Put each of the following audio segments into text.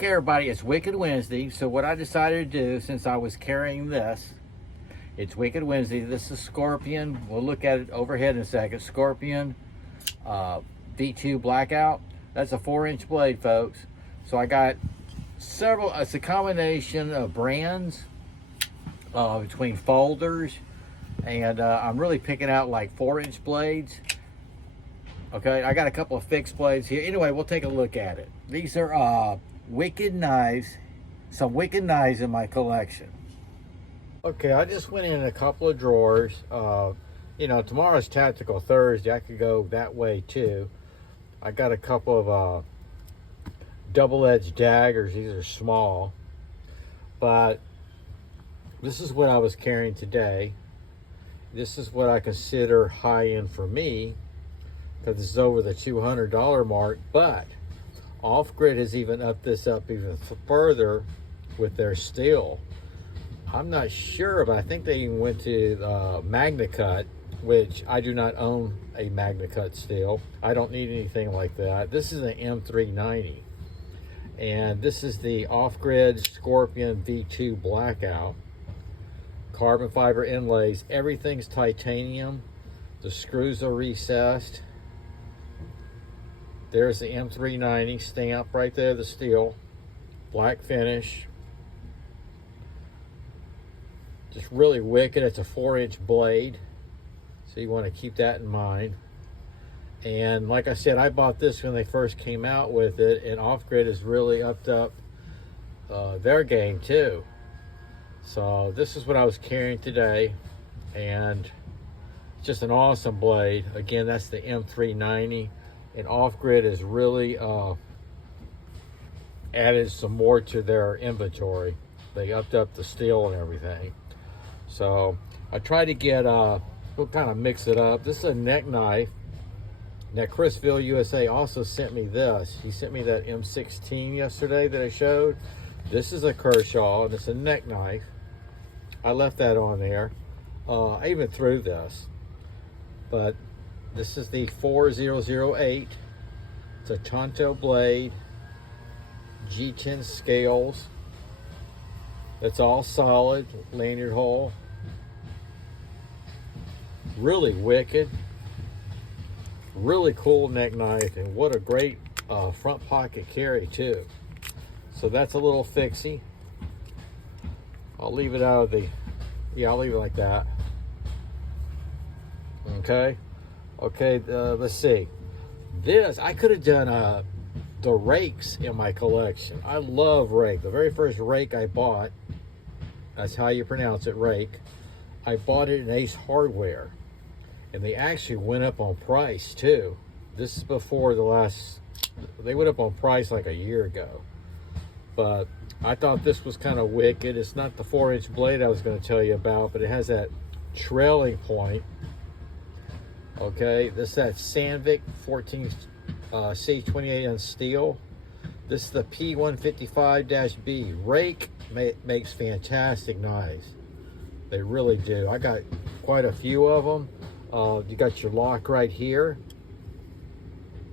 Okay, everybody, it's Wicked Wednesday. So what I decided to do, since I was carrying this, it's Wicked Wednesday. This is Scorpion. We'll look at it overhead in a second. Scorpion V2 Blackout. That's a 4-inch blade, folks. So I got several. It's a combination of brands between folders, and I'm really picking out like 4-inch blades. Okay, I got a couple of fixed blades here. Anyway, we'll take a look at it. These are Wicked knives, some Wicked knives in my collection. Okay, I just went in a couple of drawers. You know, tomorrow's Tactical Thursday. I could go that way too. I got a couple of double-edged daggers. These are small, but this is what I was carrying today. This is what I consider high-end for me, because this is over the $200 mark, but Offgrid has even upped this up even further with their steel. I'm not sure, but I think they even went to Magna Cut, which I do not own a Magna Cut steel. I don't need anything like that. This is an M390, and this is the Offgrid Scorpion V2 Blackout. Carbon fiber inlays, everything's titanium. The screws are recessed. There's the M390 stamp right there, the steel. Black finish. Just really wicked. It's a 4-inch blade, so you want to keep that in mind. And like I said, I bought this when they first came out with it, and Offgrid has really upped up their game too. So this is what I was carrying today, and it's just an awesome blade. Again, that's the M390. And Offgrid has really added some more to their inventory. They upped up the steel and everything. So I tried to get, we'll kind of mix it up. This is a neck knife. Now, Chrisville, USA also sent me this. He sent me that M16 yesterday that I showed. This is a Kershaw, and it's a neck knife. I left that on there. I even threw this. But this is the 4008. It's a Tonto blade, G10 scales. It's all solid, lanyard hole. Really wicked. Really cool neck knife, and what a great front pocket carry too. So that's a little fixie. I'll leave it out of the, I'll leave it like that. Okay. Okay, let's see. This, I could have done the rakes in my collection. I love rake. The very first rake I bought, that's how you pronounce it, rake. I bought it in Ace Hardware, and they actually went up on price too. This is before the last, they went up on price like a year ago. But I thought this was kind of wicked. It's not the 4-inch blade I was going to tell you about, but it has that trailing point. Okay, this is that Sandvik 14 C28 on steel. This is the P155-B. Rake makes fantastic knives. They really do. I got quite a few of them. You got your lock right here.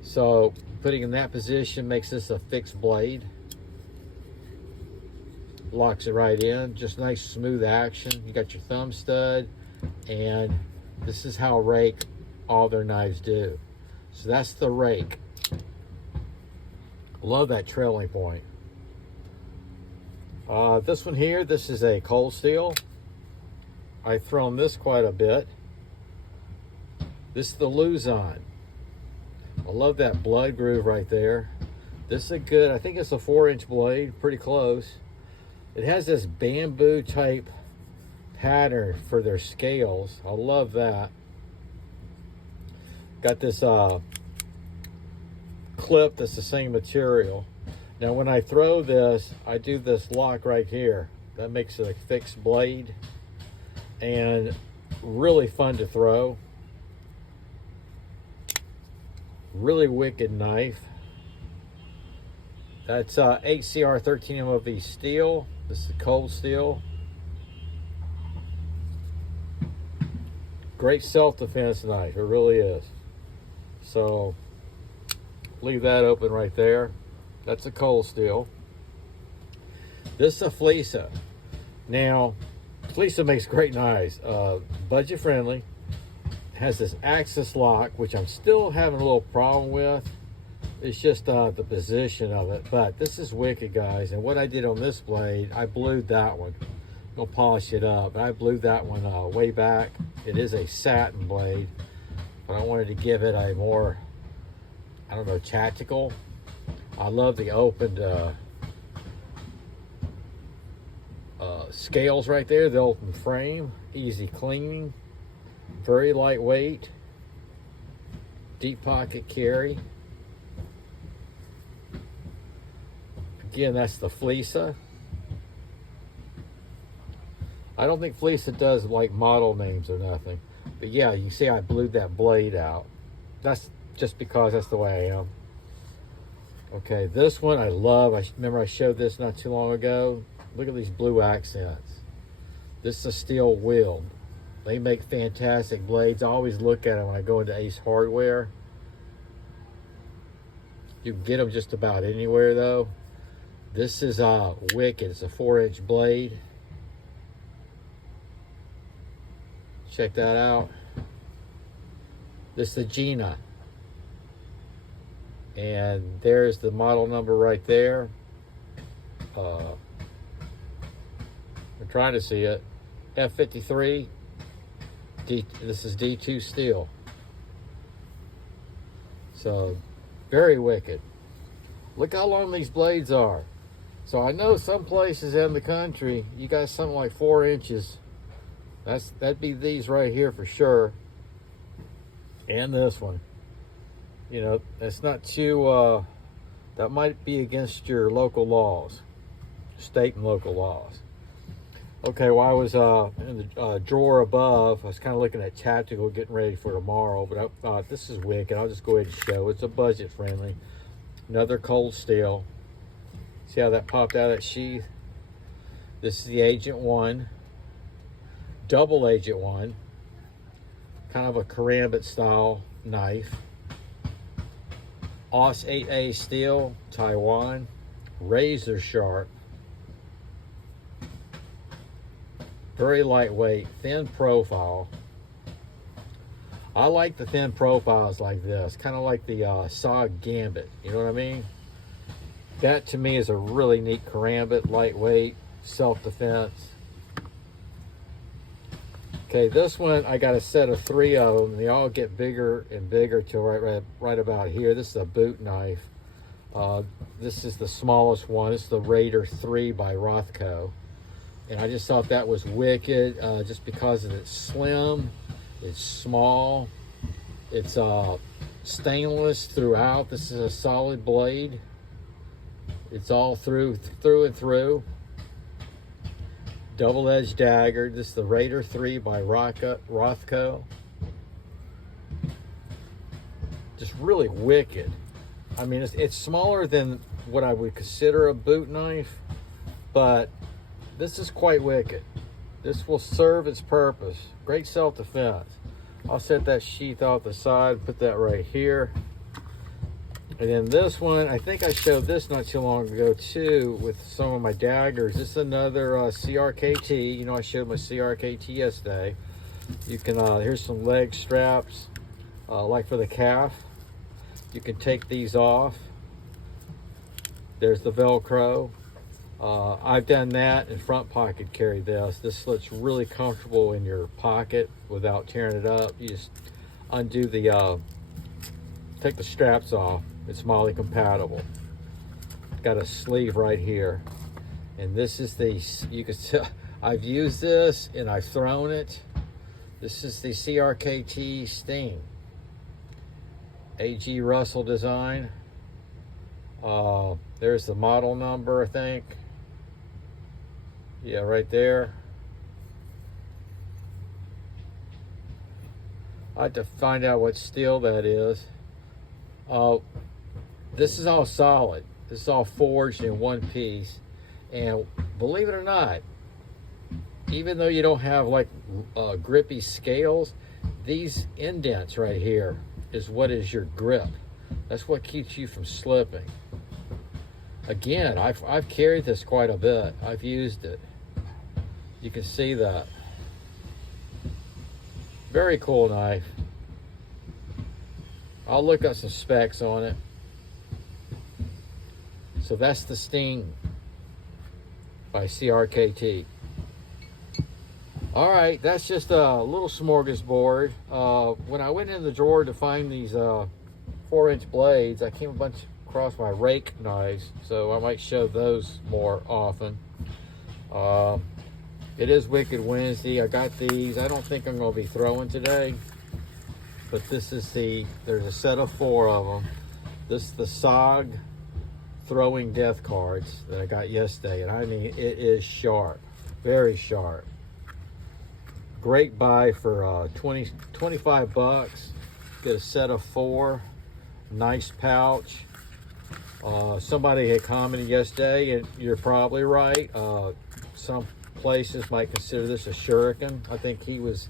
So putting in that position makes this a fixed blade. Locks it right in. Just nice smooth action. You got your thumb stud, and this is how Rake all their knives do. So that's the rake. Love that trailing point. This one here, this is a cold steel. I've thrown this quite a bit. This is the Luzon. I love that blood groove right there. This is a good, I think it's a 4-inch blade, pretty close. It has this bamboo type pattern for their scales. I love that. Got this clip that's the same material. Now when I throw this, I do this lock right here. That makes it a fixed blade, and really fun to throw. Really wicked knife. That's HCR 13 MOV steel. This is cold steel. Great self-defense knife, it really is. So leave that open right there. That's a cold steel. This is a Fissa. Now, Fissa makes great knives. Budget friendly. Has this axis lock, which I'm still having a little problem with. It's just the position of it. But this is wicked, guys. And what I did on this blade, I blued that one. I'm gonna polish it up. But I blued that one way back. It is a satin blade, but I wanted to give it a more, I don't know, tactical. I love the opened scales right there, the open frame, easy cleaning, very lightweight, deep pocket carry. Again, that's the Fissa. I don't think Fissa does like model names or nothing, but yeah, you see I blued that blade out. That's just because that's the way I am. Okay, this one I love. I remember I showed this not too long ago. Look at these blue accents. This is a steel wheel. They make fantastic blades. I always look at them when I go into Ace Hardware. You can get them just about anywhere though. This is wicked. It's a 4-inch blade. Check that out. This is the Gienah. And there's the model number right there. We're trying to see it. F53. This is D2 steel. So, very wicked. Look how long these blades are. So I know some places in the country, you got something like 4 inches. That'd be these right here for sure. And this one. You know, that's not too, that might be against your local laws. State and local laws. Okay, well I was in the drawer above, I was kind of looking at tactical, getting ready for tomorrow, but I thought this is wicked. I'll just go ahead and show. It's a budget friendly. Another cold steel. See how that popped out of that sheath? This is the Agent 1. Double Agent 1. Kind of a karambit style knife. AUS 8A steel, Taiwan. Razor sharp. Very lightweight, thin profile. I like the thin profiles like this, kind of like the SOG Gambit, you know what I mean? That to me is a really neat karambit, lightweight, self-defense. Okay, this one, I got a set of 3 of them. They all get bigger and bigger till right about here. This is a boot knife. This is the smallest one. This is the Raider 3 by Rothco. And I just thought that was wicked, just because it's slim, it's small, it's stainless throughout. This is a solid blade. It's all through and through. Double-edged dagger. This is the Raider 3 by Rothco. Just really wicked. I mean, it's smaller than what I would consider a boot knife, but this is quite wicked. This will serve its purpose. Great self-defense. I'll set that sheath off the side, put that right here. And then this one, I think I showed this not too long ago too with some of my daggers. This is another CRKT. You know, I showed my CRKT yesterday. You can, here's some leg straps, like for the calf. You can take these off. There's the Velcro. I've done that and front pocket carry this. This looks really comfortable in your pocket without tearing it up. You just undo the, take the straps off. It's MOLLE compatible. Got a sleeve right here. And this is the, you can tell, I've used this and I've thrown it. This is the CRKT Sting. A.G. Russell design. There's the model number, I think. Yeah, right there. I have to find out what steel that is. This is all solid. This is all forged in one piece. And believe it or not, even though you don't have like grippy scales, these indents right here is what is your grip. That's what keeps you from slipping. Again, I've carried this quite a bit. I've used it. You can see that. Very cool knife. I'll look up some specs on it. So that's the Sting by CRKT. All right, that's just a little smorgasbord. When I went in the drawer to find these 4-inch blades, I came across my rake knives, so I might show those more often. It is Wicked Wednesday. I got these. I don't think I'm going to be throwing today, but this is there's a set of 4 of them. This is the SOG throwing death cards that I got yesterday, and I mean, it is sharp, very sharp. Great buy for 25 bucks. Get a set of 4. Nice pouch. Somebody had commented yesterday, and you're probably right. Some places might consider this a shuriken. I think he was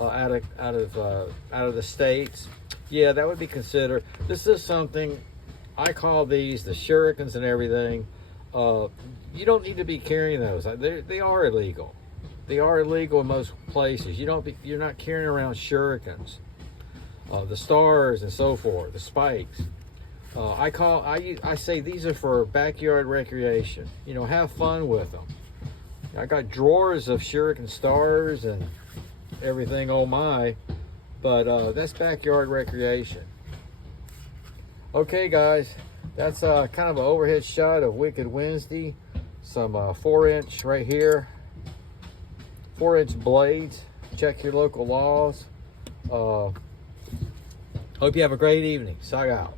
out of the States. Yeah, that would be considered. This is something I call these the shurikens and everything. You don't need to be carrying those. They are illegal. They are illegal in most places. You're not carrying around shurikens, the stars and so forth, the spikes. I say these are for backyard recreation. You know, have fun with them. I got drawers of shuriken stars and everything. Oh my! But that's backyard recreation. Okay, guys, that's kind of an overhead shot of Wicked Wednesday. Some 4-inch right here. 4-inch blades. Check your local laws. Hope you have a great evening. Sag out.